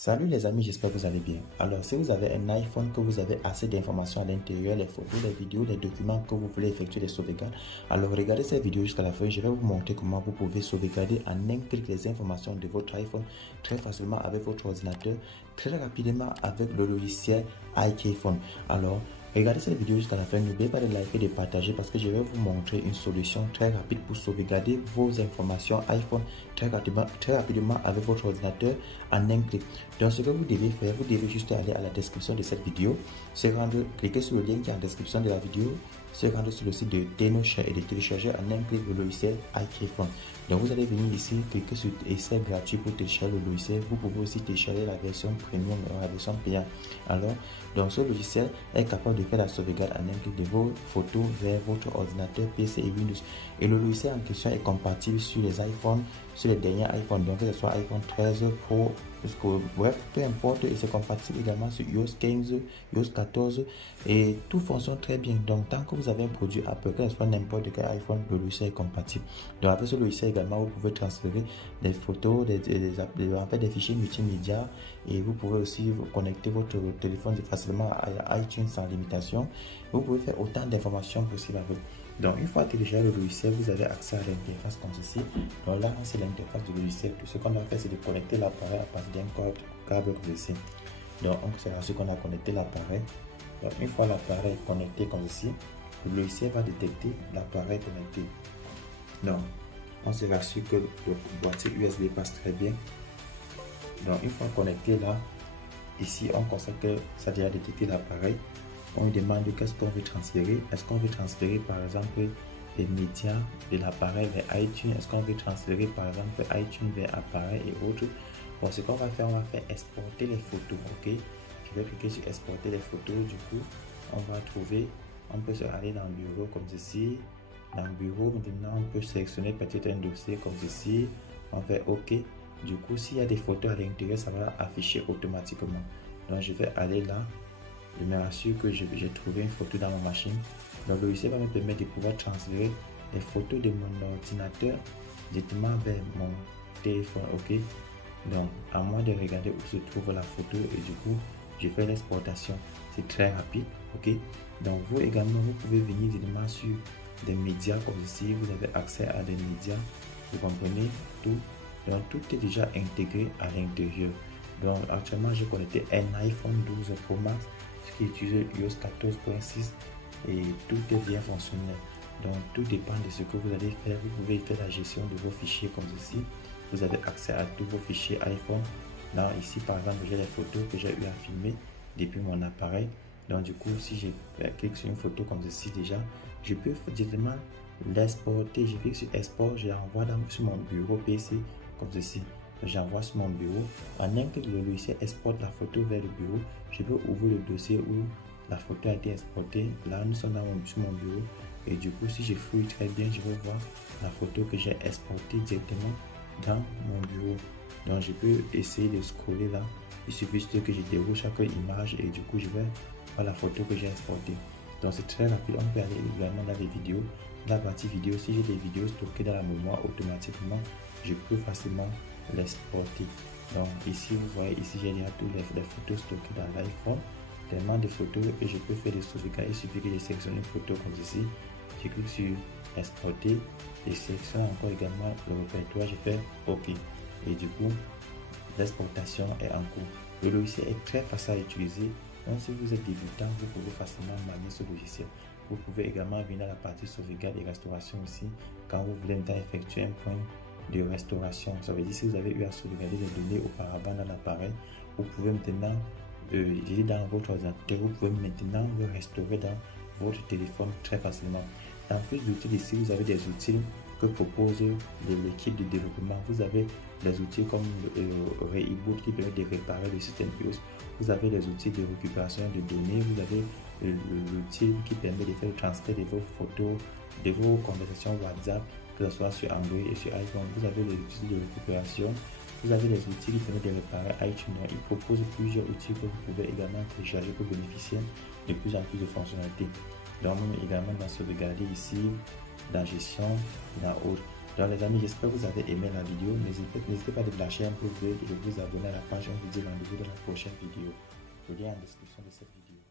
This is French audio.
Salut les amis, j'espère que vous allez bien. Alors, si vous avez un iPhone, que vous avez assez d'informations à l'intérieur, les photos, les vidéos, les documents, que vous voulez effectuer des sauvegardes, alors regardez cette vidéo jusqu'à la fin. Je vais vous montrer comment vous pouvez sauvegarder en un clic les informations de votre iPhone très facilement avec votre ordinateur, très rapidement avec le logiciel iKeyphone. Alors, regardez cette vidéo jusqu'à la fin. N'oubliez pas de liker et de partager parce que je vais vous montrer une solution très rapide pour sauvegarder vos informations iPhone très rapidement avec votre ordinateur en un clic. Donc, ce que vous devez faire, vous devez juste aller à la description de cette vidéo, cliquer sur le lien qui est en description de la vidéo, se rendre sur le site de TenoShare et de télécharger en un clic le logiciel iKeyphone. Donc, vous allez venir ici, cliquer sur essai gratuit pour télécharger le logiciel. Vous pouvez aussi télécharger la version premium et la version payante. Alors, donc ce logiciel est capable de faire la sauvegarde en un clic de vos photos vers votre ordinateur PC et Windows. Et le logiciel en question est compatible sur les iPhones, sur les derniers iPhones, donc que ce soit iPhone 13 Pro, bref, peu importe, et c'est compatible également sur iOS 15, iOS 14 et tout fonctionne très bien. Donc tant que vous avez un produit Apple, que ce soit n'importe quel iPhone, le logiciel est compatible. Donc avec ce logiciel également, vous pouvez transférer des photos, des fichiers multimédia, et vous pouvez aussi connecter votre téléphone facilement à iTunes sans limitation. Vous pouvez faire autant d'informations possibles avec. Donc, une fois téléchargé le logiciel, vous avez accès à l'interface comme ceci. Donc là, c'est l'interface du logiciel. Tout ce qu'on a fait, c'est de connecter l'appareil à partir d'un câble comme ceci. Donc, c'est là-dessus qu'on a connecté l'appareil. Donc, une fois l'appareil connecté comme ceci, le logiciel va détecter l'appareil connecté. Donc, on s'est rassuré que le boîtier USB passe très bien. Donc, une fois connecté là, ici, on constate que ça a déjà détecté l'appareil. On lui demande qu'est-ce qu'on veut transférer. Est-ce qu'on veut transférer par exemple les médias de l'appareil vers iTunes? Est-ce qu'on veut transférer par exemple iTunes vers appareil et autres? Bon, ce qu'on va faire, on va faire exporter les photos. Ok, je vais cliquer sur exporter les photos. Du coup, on va trouver, on peut aller dans le bureau comme ceci. Dans le bureau, maintenant, on peut sélectionner peut-être un dossier comme ceci. On fait OK. Du coup, s'il y a des photos à l'intérieur, ça va afficher automatiquement. Donc, je vais aller là. Je me rassure que j'ai trouvé une photo dans ma machine. Le logiciel va me permettre de pouvoir transférer les photos de mon ordinateur directement vers mon téléphone. Ok, donc à moi de regarder où se trouve la photo et du coup je fais l'exportation. C'est très rapide. Ok, donc vous également vous pouvez venir directement sur des médias comme ici. Vous avez accès à des médias. Vous comprenez tout. Donc tout est déjà intégré à l'intérieur. Donc actuellement j'ai connecté un iPhone 12 Pro Max qui utilise iOS 14.6 et tout est bien fonctionnel. Donc tout dépend de ce que vous allez faire. Vous pouvez faire la gestion de vos fichiers comme ceci. Vous avez accès à tous vos fichiers iPhone. Là ici par exemple j'ai les photos que j'ai eu à filmer depuis mon appareil. Donc du coup si je clique sur une photo comme ceci déjà, je peux directement l'exporter. Je clique sur export, je l'envoie sur mon bureau PC comme ceci. J'envoie sur mon bureau. En un clic, le logiciel exporte la photo vers le bureau. Je peux ouvrir le dossier où la photo a été exportée. Là, nous sommes sur mon bureau. Et du coup, si je fouille très bien, je vais voir la photo que j'ai exportée directement dans mon bureau. Donc, je peux essayer de scroller là. Il suffit juste que je déroule chaque image et du coup, je vais voir la photo que j'ai exportée. Donc, c'est très rapide. On peut aller également dans les vidéos. Dans la partie vidéo, si j'ai des vidéos stockées dans la mémoire automatiquement, je peux facilement l'exporter. Donc ici vous voyez, ici j'ai déjà toutes les photos stockées dans l'iPhone, tellement de photos, et je peux faire des sauvegardes. Il suffit que je sélectionne une photo comme ceci, je clique sur exporter et sélectionne encore également le répertoire, je fais OK et du coup l'exportation est en cours. Le logiciel est très facile à utiliser. Donc si vous êtes débutant, vous pouvez facilement manier ce logiciel. Vous pouvez également venir à la partie sauvegarde et restauration ici quand vous voulez maintenant effectuer un point de restauration. Ça veut dire si vous avez eu à sauvegarder les données auparavant dans l'appareil, vous pouvez maintenant dans votre ordinateur, vous pouvez maintenant le restaurer dans votre téléphone très facilement. En plus d'outils ici, vous avez des outils que propose l'équipe de développement. Vous avez des outils comme Reboot qui permet de réparer le système iOS. Vous avez des outils de récupération de données. Vous avez l'outil qui permet de faire le transfert de vos photos, de vos conversations WhatsApp, que ce soit sur Android et sur iPhone. Vous avez les outils de récupération. Vous avez les outils qui permettent de réparer iTunes. Il propose plusieurs outils que vous pouvez également télécharger pour bénéficier de plus en plus de fonctionnalités. Donc également dans sauvegarder ici, dans gestion, dans autres. Donc les amis, j'espère que vous avez aimé la vidéo. N'hésitez pas de lâcher un pouce bleu et de vous abonner à la page. On vous dit rendez-vous dans la prochaine vidéo. Le lien en description de cette vidéo.